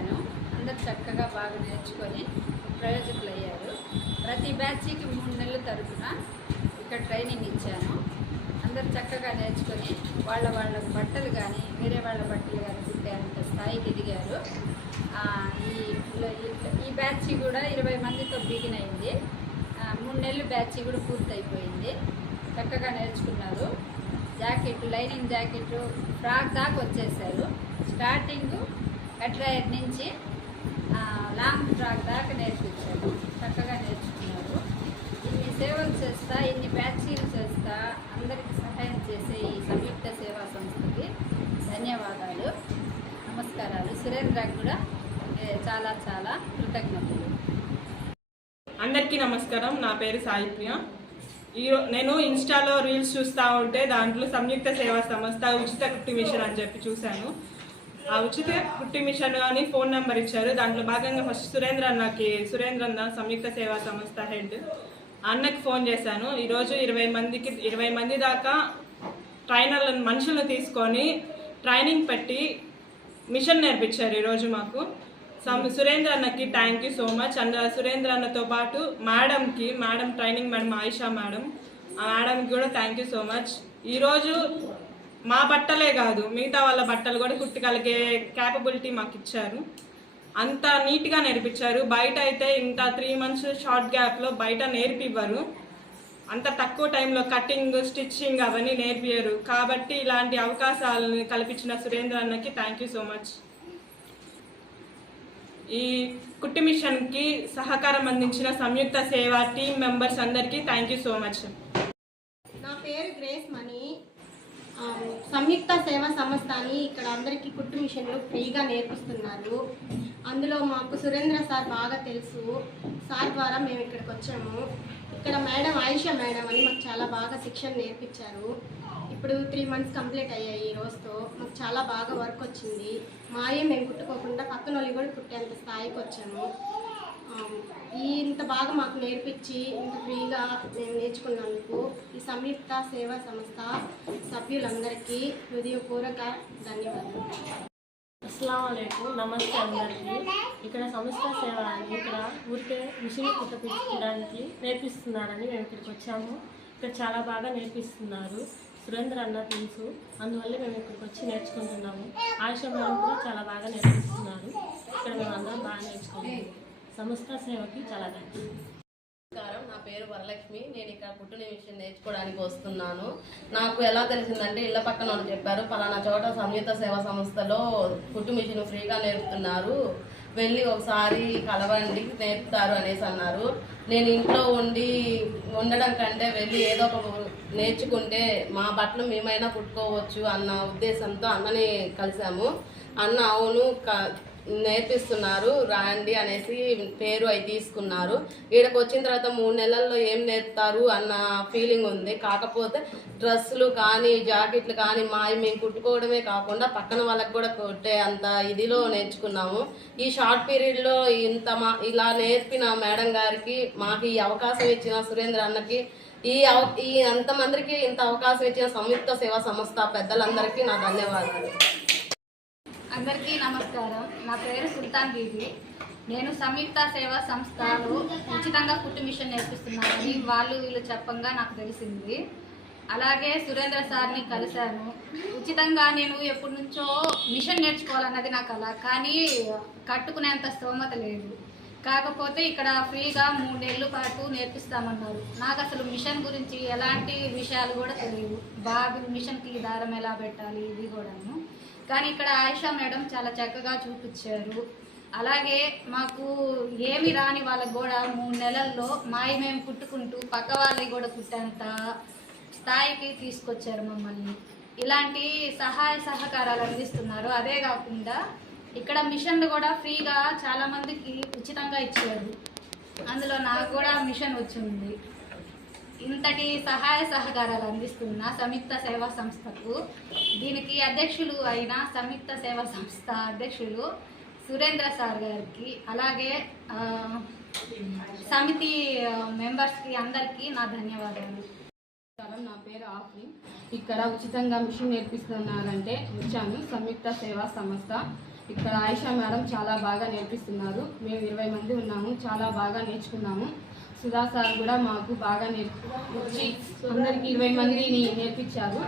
ఇచ్చాను. అందరు చక్కగా బాగా నేర్చుకొని ప్రయోజకులు అయ్యారు. ప్రతి బ్యాచ్కి 3 నెలల తరపున ఇక్కడ ట్రైనింగ్ ఇచ్చాను. అందరు చక్కగా నేర్చుకొని వాళ్ళ బట్టలు కానీ వేరే వాళ్ళ బట్టలు కానీ కుట్టేంత స్థాయికి ఎదిగారు. ఈ బ్యాచ్ కూడా 20 మందితో బిగిన్ అయింది. 3 నెలల బ్యాచ్ కూడా పూర్తయిపోయింది. చక్కగా నేర్చుకున్నారు. జాకెట్, లైనింగ్ జాకెట్, ఫ్రాక్ దాకా వచ్చేసారు. స్టార్టింగ్ కట్రాయర్ నుంచి లాంగ్ ఫ్రాక్ దాకా నేర్పించారు. చక్కగా నేర్చుకున్నారు. ఇన్ని సేవలు చేస్తా, ఇన్ని బ్యాచీలు చేస్తా అందరికీ సహాయం చేసే ఈ సంయుక్త సేవా సంస్థకి ధన్యవాదాలు, నమస్కారాలు. సురేంద్రకు కూడా చాలా చాలా కృతజ్ఞతలు. అందరికీ నమస్కారం. నా పేరు సాయిప్రియ. నేను ఇన్స్టాలో రీల్స్ చూస్తూ ఉంటే దాంట్లో సంయుక్త సేవా సంస్థ ఉచిత కుట్టి మిషన్ అని చెప్పి చూశాను. ఆ ఉచిత కుట్టి మిషన్ అని ఫోన్ నెంబర్ ఇచ్చారు. దాంట్లో భాగంగా ఫస్ట్ సురేంద్ర అన్న సంయుక్త సేవా సంస్థ హెడ్ అన్నకి ఫోన్ చేశాను. ఈరోజు 20 మంది దాకా మనుషులను తీసుకొని ట్రైనింగ్ పెట్టి మిషన్ నేర్పించారు ఈరోజు మాకు. సురేంద్ర అన్నకి thank you so much. And Surendra అన్నతో పాటు madam training madam Ayesha madam, ఆ మేడంకి కూడా థ్యాంక్ యూ సో మచ్. ఈరోజు మా బట్టలే కాదు మిగతా వాళ్ళ బట్టలు కూడా కుట్టగలిగే క్యాపబిలిటీ మాకు ఇచ్చారు. అంత నీట్గా నేర్పించారు. బయట అయితే ఇంత 3 months షార్ట్ గ్యాప్లో బయట నేర్పివ్వరు. అంత తక్కువ టైంలో కటింగ్, స్టిచ్చింగ్ అవన్నీ నేర్పియరు. కాబట్టి ఇలాంటి అవకాశాలను కల్పించిన సురేంద్ర అన్నకి థ్యాంక్ యూ సో మచ్. ఈ కుట్టి మిషన్కి సహకారం అందించిన సంయుక్త సేవ టీం మెంబర్స్ అందరికీ థ్యాంక్ యూ సో మచ్. నా పేరు గ్రేస్ మణి. సంయుక్త సేవా సంస్థ అని ఇక్కడ అందరికీ కుట్టు మిషన్లు ఫ్రీగా నేర్పిస్తున్నారు. అందులో మాకు సురేంద్ర సార్ బాగా తెలుసు. సార్ ద్వారా మేము ఇక్కడికి వచ్చాము. ఇక్కడ మేడం ఆయిషా మేడం అని మాకు చాలా బాగా శిక్షణ నేర్పించారు. ఇప్పుడు 3 months కంప్లీట్ అయ్యాయి. ఈ రోజుతో మాకు చాలా బాగా వర్క్ వచ్చింది. మేము కుట్టుకోకుండా పక్కన వాళ్ళు కూడా కుట్టేంత స్థాయికి వచ్చాము. ఇంత బాగా మాకు నేర్పించి ఇంత ఫ్రీగా మేము నేర్చుకున్నందుకు ఈ సంయుక్త సేవా సంస్థ సభ్యులందరికీ హృదయపూర్వక ధన్యవాదాలు. అస్సలాము అలైకుం. నమస్తే అందరికీ. ఇక్కడ సంస్థ సేవ అని ఇక్కడ ఊరికే మిషన్ కుట్టించడానికి నేర్పిస్తున్నారని మేము ఇక్కడికి వచ్చాము. ఇక్కడ చాలా బాగా నేర్పిస్తున్నారు. సురేంద్ర అన్న తెలుసు, అందువల్ల మేము ఇక్కడికి వచ్చి నేర్చుకుంటున్నాము. ఆయిషా మేడం కూడా చాలా బాగా నేర్పిస్తున్నారు. ఇక్కడ మేము అందరం బాగా నేర్చుకుంటున్నాము. సంస్థ సేవకి చాలా థ్యాంక్స్. నమస్కారం. నా పేరు వరలక్ష్మి. నేను ఇక్కడ కుట్టు మిషన్ నేర్చుకోవడానికి వస్తున్నాను. నాకు ఎలా తెలిసిందంటే ఇళ్ళ పక్కన వాళ్ళు చెప్పారు, పలానా చోట సంయుక్త సేవా సంస్థలో కుట్టు మిషన్ ఫ్రీగా నేర్పుతున్నారు, వెళ్ళి ఒకసారి కలవండి నేర్పుతారు అనేసి అన్నారు. నేను ఇంట్లో ఉండడం కంటే వెళ్ళి ఏదో ఒక నేర్చుకుంటే మా బట్టలు మేమైనా కుట్టుకోవచ్చు అన్న ఉద్దేశంతో అన్నని కలిసాము. అన్న అవును నేర్పిస్తున్నారు రండి అనేసి పేరు అవి తీసుకున్నారు. ఈడకు వచ్చిన తర్వాత 3 నెలల్లో ఏం నేర్పుతారు అన్న ఫీలింగ్ ఉంది. కాకపోతే డ్రెస్సులు కానీ జాకెట్లు కానీ మేము కుట్టుకోవడమే కాకుండా పక్కన వాళ్ళకి కూడా కుట్టే అంత ఇదిలో నేర్చుకున్నాము. ఈ షార్ట్ పీరియడ్లో ఇలా నేర్పిన మేడం గారికి, మాకు ఈ అవకాశం ఇచ్చిన సురేంద్ర అన్నకి, ఈ అంతమందికి ఇంత అవకాశం ఇచ్చిన సంయుక్త సేవా సంస్థ పెద్దలందరికీ నా ధన్యవాదాలు. అందరికీ నమస్కారం. నా పేరు సుల్తాన్ బీబీ. నేను సంయుక్త సేవా సంస్థలో ఉచితంగా కుట్టు మిషన్ నేర్పిస్తున్నానని వీళ్ళు చెప్పంగా నాకు తెలిసింది. అలాగే సురేంద్ర సార్ని కలిశాను. ఉచితంగా నేను ఎప్పటి నుంచో మిషన్ నేర్చుకోవాలన్నది నాకు అలా, కానీ కట్టుకునేంత స్తోమత లేదు. కాకపోతే ఇక్కడ ఫ్రీగా 3 నెలల పాటు నేర్పిస్తామన్నారు. నాకు అసలు మిషన్ గురించి ఎలాంటి విషయాలు కూడా తెలియదు. మిషన్కి దారం ఎలా పెట్టాలి ఇది కూడాను. కానీ ఇక్కడ ఆయిషా మేడం చాలా చక్కగా చూపించారు. అలాగే మాకు ఏమి రాని వాళ్ళకు కూడా 3 నెలల్లో మేము కుట్టుకుంటూ పక్క వాళ్ళకి కూడా కుట్టేంత స్థాయికి తీసుకొచ్చారు మమ్మల్ని. ఇలాంటి సహాయ సహకారాలు అందిస్తున్నారు. అదే కాకుండా ఇక్కడ మిషన్లు కూడా ఫ్రీగా చాలామందికి ఉచితంగా ఇచ్చారు. అందులో నాకు కూడా మిషన్ వచ్చింది. ఇంతటి సహాయ సహకారాలు అందిస్తున్న సంయుక్త సేవా సంస్థకు, దీనికి అధ్యక్షులు అయిన సంయుక్త సేవా సంస్థ అధ్యక్షులు సురేంద్ర సార్ గారికి, అలాగే సమితి మెంబర్స్కి అందరికీ నా ధన్యవాదాలు. నా పేరు ఆఫ్రిన్. ఇక్కడ ఉచితంగా మిషన్ నేర్పిస్తున్నారంటే వచ్చాను. సంయుక్త సేవా సంస్థ ఇక్కడ ఆయిషా మేడం చాలా బాగా నేర్పిస్తున్నారు. మేము 20 మంది ఉన్నాము, చాలా బాగా నేర్చుకున్నాము. సుధా సార్ కూడా మాకు బాగా వచ్చి అందరికీ 20 మందిని నేర్పించారు.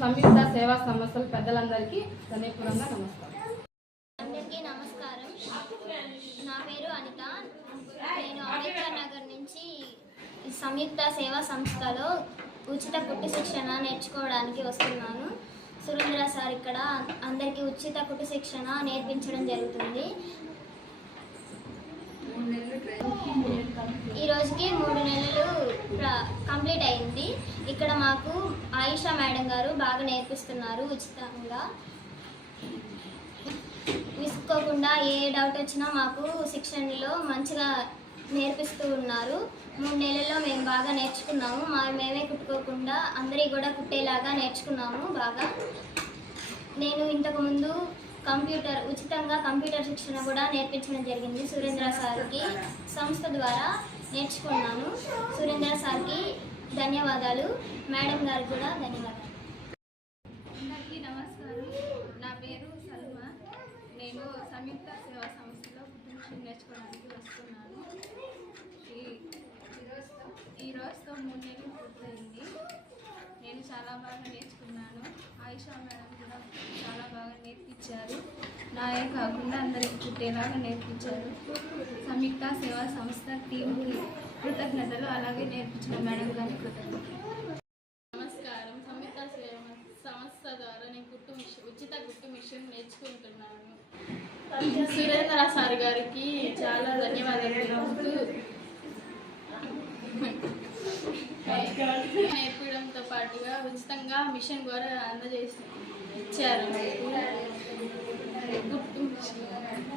సంయుక్త సేవా సంస్థల పెద్దలందరికీ హృదయపూర్వకంగా నమస్కారం. అందరికీ నమస్కారం. నా పేరు అనిత. నేను అంబేద్కర్ నగర్ నుంచి సంయుక్త సేవా సంస్థలో ఉచిత కుట్టు శిక్షణ నేర్చుకోవడానికి వస్తున్నాను. సురేంద్ర సార్ ఇక్కడ అందరికీ ఉచిత కుట్టు శిక్షణ నేర్పించడం జరుగుతుంది. ఈ రోజుకి 3 నెలలు కంప్లీట్ అయింది. ఇక్కడ మాకు ఆయిషా మేడం గారు బాగా నేర్పిస్తున్నారు ఉచితంగా. విసుకోకుండా ఏ డౌట్ వచ్చినా మాకు శిక్షణలో మంచిగా నేర్పిస్తూ ఉన్నారు. 3 నెలల్లో మేము బాగా నేర్చుకున్నాము. మేమే కుట్టుకోకుండా అందరి కూడా కుట్టేలాగా నేర్చుకున్నాము బాగా. నేను ఇంతకుముందు ఉచితంగా కంప్యూటర్ శిక్షణ కూడా నేర్పించడం జరిగింది సురేంద్ర సార్కి. సంస్థ ద్వారా నేర్చుకున్నాను. సురేంద్ర సార్కి ధన్యవాదాలు, మేడం గారికి కూడా ధన్యవాదాలు. అందరికీ నమస్కారం. నా పేరు సల్మా. నేను సంయుక్త సేవా సంస్థలో కుట్టు మిషన్ నేర్చుకోవడానికి వస్తున్నాను. ఈ రోజుతో 3 నెలలు పూర్తయింది. నేను చాలా బాగా నేర్చుకున్నాను. ఆయిషా మేడం కూడా చాలా బాగా నేర్పించారు. నాయే కాకుండా అందరికి కుట్టేలాగా నేర్పించారు. సంయుక్త సేవా సంస్థ టీంకి కృతజ్ఞతలు, అలాగే నేర్పించిన మేడం గారికి కృతజ్ఞతలు. నమస్కారం. సంయుక్త సేవా సంస్థ ద్వారా నేను ఉచిత కుట్టు మిషన్ నేర్చుకుంటున్నాను. సురేంద్ర సార్ గారికి చాలా ధన్యవాదాలు తెలుపుతూ నేర్పడంతో పాటుగా ఉచితంగా మిషన్ కూడా ఇచ్చారు.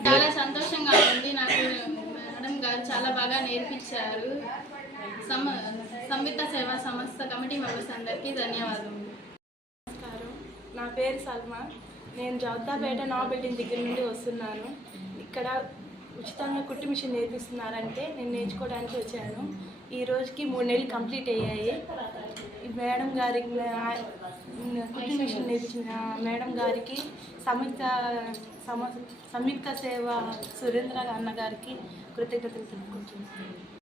చాలా సంతోషంగా ఉంది. నాకు మేడం గారు చాలా బాగా నేర్పించారు. సంయుక్త సేవా సంస్థ కమిటీ మెంబర్స్ అందరికీ ధన్యవాదాలు. నమస్కారం. నా పేరు సల్మా. నేను జవద్దాపేట నా బిల్డింగ్ దగ్గర నుండి వస్తున్నాను. ఇక్కడ ఉచితంగా కుట్టు మిషన్ నేర్పిస్తున్నారంటే నేను నేర్చుకోవడానికి వచ్చాను. ఈ రోజుకి 3 నెలలు కంప్లీట్ అయ్యాయి. మేడం గారికి, కుట్టు మిషన్ నేర్పించిన మేడం గారికి, సంయుక్త సేవ సురేంద్ర అన్న గారికి కృతజ్ఞతలు తెలుపుకుంటున్నాను.